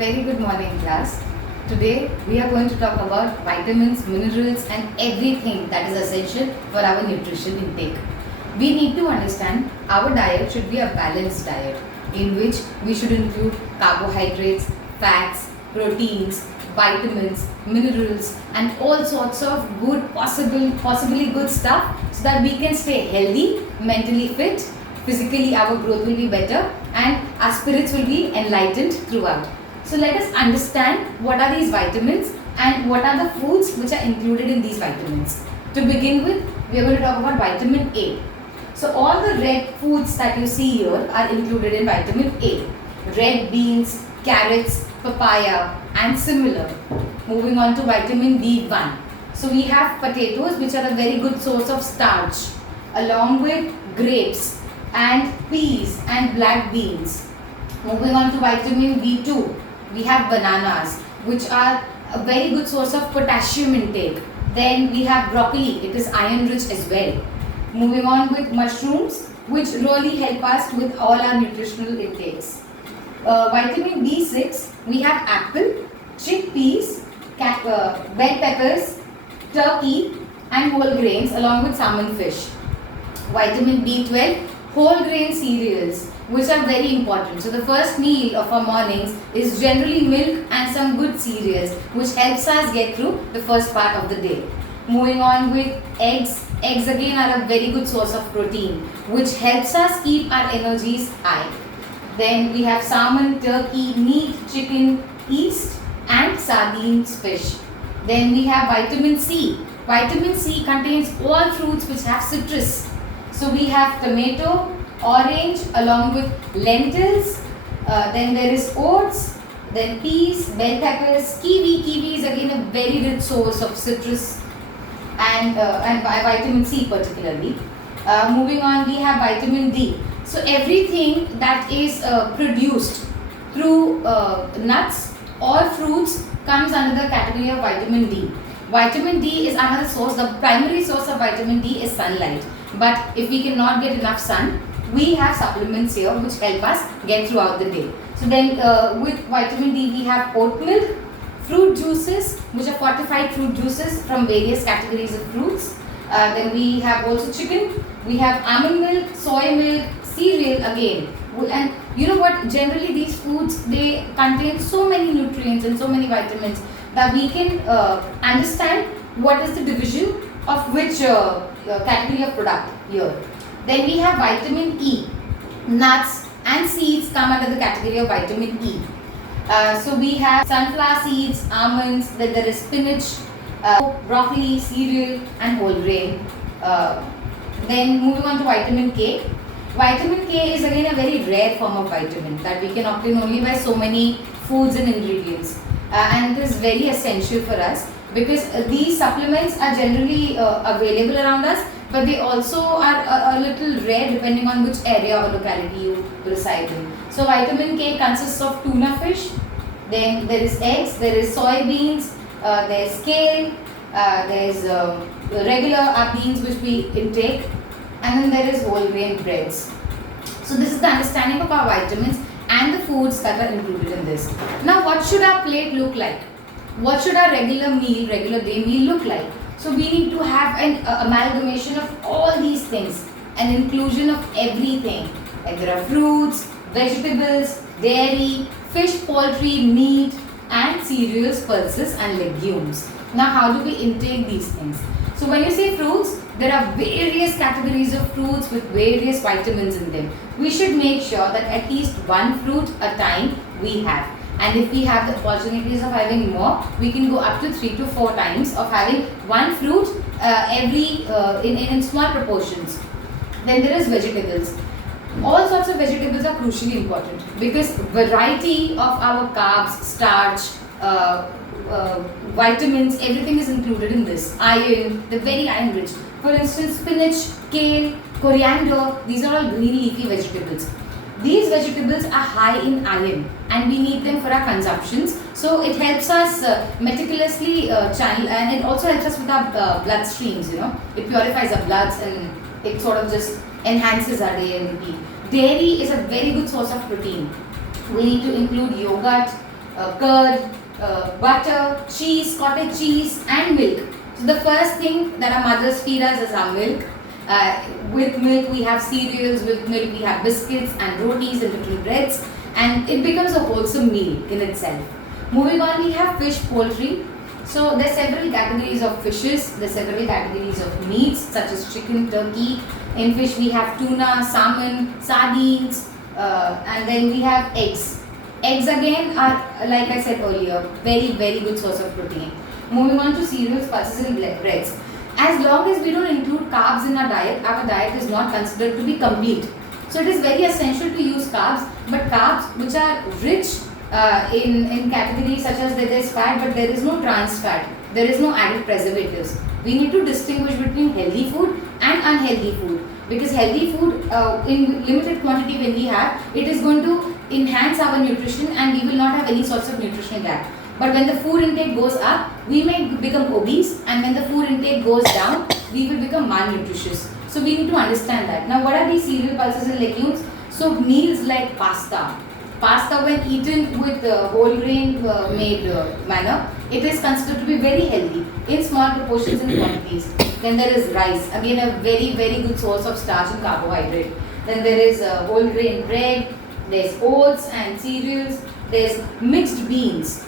Very good morning, class. Today we are going to talk about vitamins, minerals and everything that is essential for our nutrition intake. We need to understand our diet should be a balanced diet in which we should include carbohydrates, fats, proteins, vitamins, minerals and all sorts of good, possibly good stuff so that we can stay healthy, mentally fit, physically our growth will be better and our spirits will be enlightened throughout. So let us understand what are these vitamins and what are the foods which are included in these vitamins. To begin with, we are going to talk about vitamin A. So all the red foods that you see here are included in vitamin A. Red beans, carrots, papaya and similar. Moving on to vitamin B1. So we have potatoes which are a very good source of starch along with grapes and peas and black beans. Moving on to vitamin B2. We have bananas which are a very good source of potassium intake. Then we have broccoli, it is iron rich as well. Moving on with mushrooms which really help us with all our nutritional intakes. Vitamin B6, we have apple, chickpeas, bell peppers, turkey and whole grains along with salmon fish. Vitamin B12, whole grain cereals which are very important. So the first meal of our mornings is generally milk and some good cereals which helps us get through the first part of the day. Moving on with eggs. Eggs again are a very good source of protein which helps us keep our energies high. Then we have salmon, turkey, meat, chicken, yeast and sardines fish. Then we have vitamin C. Vitamin C contains all fruits which have citrus. So we have tomato, orange along with lentils, then there is oats, then peas, bell peppers, kiwi. Kiwi is again a very rich source of citrus and vitamin C particularly. Moving on, we have vitamin D. So everything that is produced through nuts or fruits comes under the category of vitamin D. Vitamin D is another source. The primary source of vitamin D is sunlight. But if we cannot get enough sun, we have supplements here which help us get throughout the day. So then with vitamin D we have oat milk, fruit juices which are fortified fruit juices from various categories of fruits. Then we have also chicken, we have almond milk, soy milk, cereal again. And you know what, generally these foods they contain so many nutrients and so many vitamins that we can understand what is the division of which category of product here. Then we have vitamin E. Nuts and seeds come under the category of vitamin E. So we have sunflower seeds, almonds, then there is spinach, broccoli, cereal and whole grain. Then moving on to vitamin K. Vitamin K is again a very rare form of vitamin that we can obtain only by so many foods and ingredients. And it is very essential for us because these supplements are generally available around us, but they also are a little rare depending on which area or locality you reside in. So vitamin K consists of tuna fish, then there is eggs, there is soybeans, there is kale, there is regular beans which we intake, and then there is whole grain breads. So this is the understanding of our vitamins and the foods that are included in this. Now what should our plate look like? What should our regular day meal look like? So we need to have an amalgamation of all these things, an inclusion of everything. Like there are fruits, vegetables, dairy, fish, poultry, meat and cereals, pulses and legumes. Now how do we intake these things? So when you say fruits, there are various categories of fruits with various vitamins in them. We should make sure that at least one fruit a time we have. And if we have the opportunities of having more, we can go up to 3 to 4 times of having one fruit in small proportions. Then there is vegetables. All sorts of vegetables are crucially important because variety of our carbs, starch, vitamins, everything is included in this. Iron, they're very iron rich. For instance, spinach, kale, coriander, these are all green leafy vegetables. These vegetables are high in iron and we need them for our consumptions. So it helps us meticulously channel, and it also helps us with our blood streams, you know. It purifies our bloods and it sort of just enhances our day and routine. Dairy is a very good source of protein. We need to include yogurt, curd, butter, cheese, cottage cheese and milk. So the first thing that our mothers feed us is our milk. With milk we have cereals, with milk we have biscuits and rotis and different breads, and it becomes a wholesome meal in itself. Moving on, we have fish, poultry. So there are several categories of fishes, there are several categories of meats such as chicken, turkey. In fish we have tuna, salmon, sardines, and then we have eggs. Eggs again are, like I said earlier, very good source of protein. Moving on to cereals, pulses and breads. As long as we don't include carbs in our diet is not considered to be complete. So it is very essential to use carbs, but carbs which are rich in categories such as there is fat, but there is no trans fat, there is no added preservatives. We need to distinguish between healthy food and unhealthy food, because healthy food in limited quantity when we have, it is going to enhance our nutrition and we will not have any sorts of nutritional gap. But when the food intake goes up, we may become obese, and when the food intake goes down, we will become malnutritious. So we need to understand that. Now what are these cereal, pulses and legumes? So meals like pasta. Pasta when eaten with whole grain made manner, it is considered to be very healthy in small proportions and quantities. Then there is rice, again a very good source of starch and carbohydrate. Then there is whole grain bread, there's oats and cereals, there's mixed beans.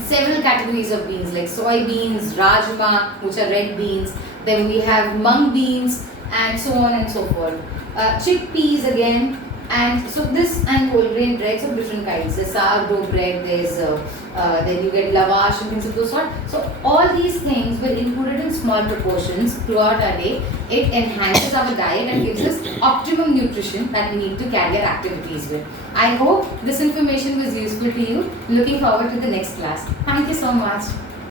Several categories of beans like soybeans, rajma, which are red beans. Then we have mung beans and so on and so forth. Chickpeas again. And so this and whole grain breads of different kinds. There's sourdough bread, there's then you get lavash and things of those sort. So all these things were included in small proportions throughout our day. It enhances our diet and gives us optimum nutrition that we need to carry our activities with. I hope this information was useful to you. Looking forward to the next class. Thank you so much.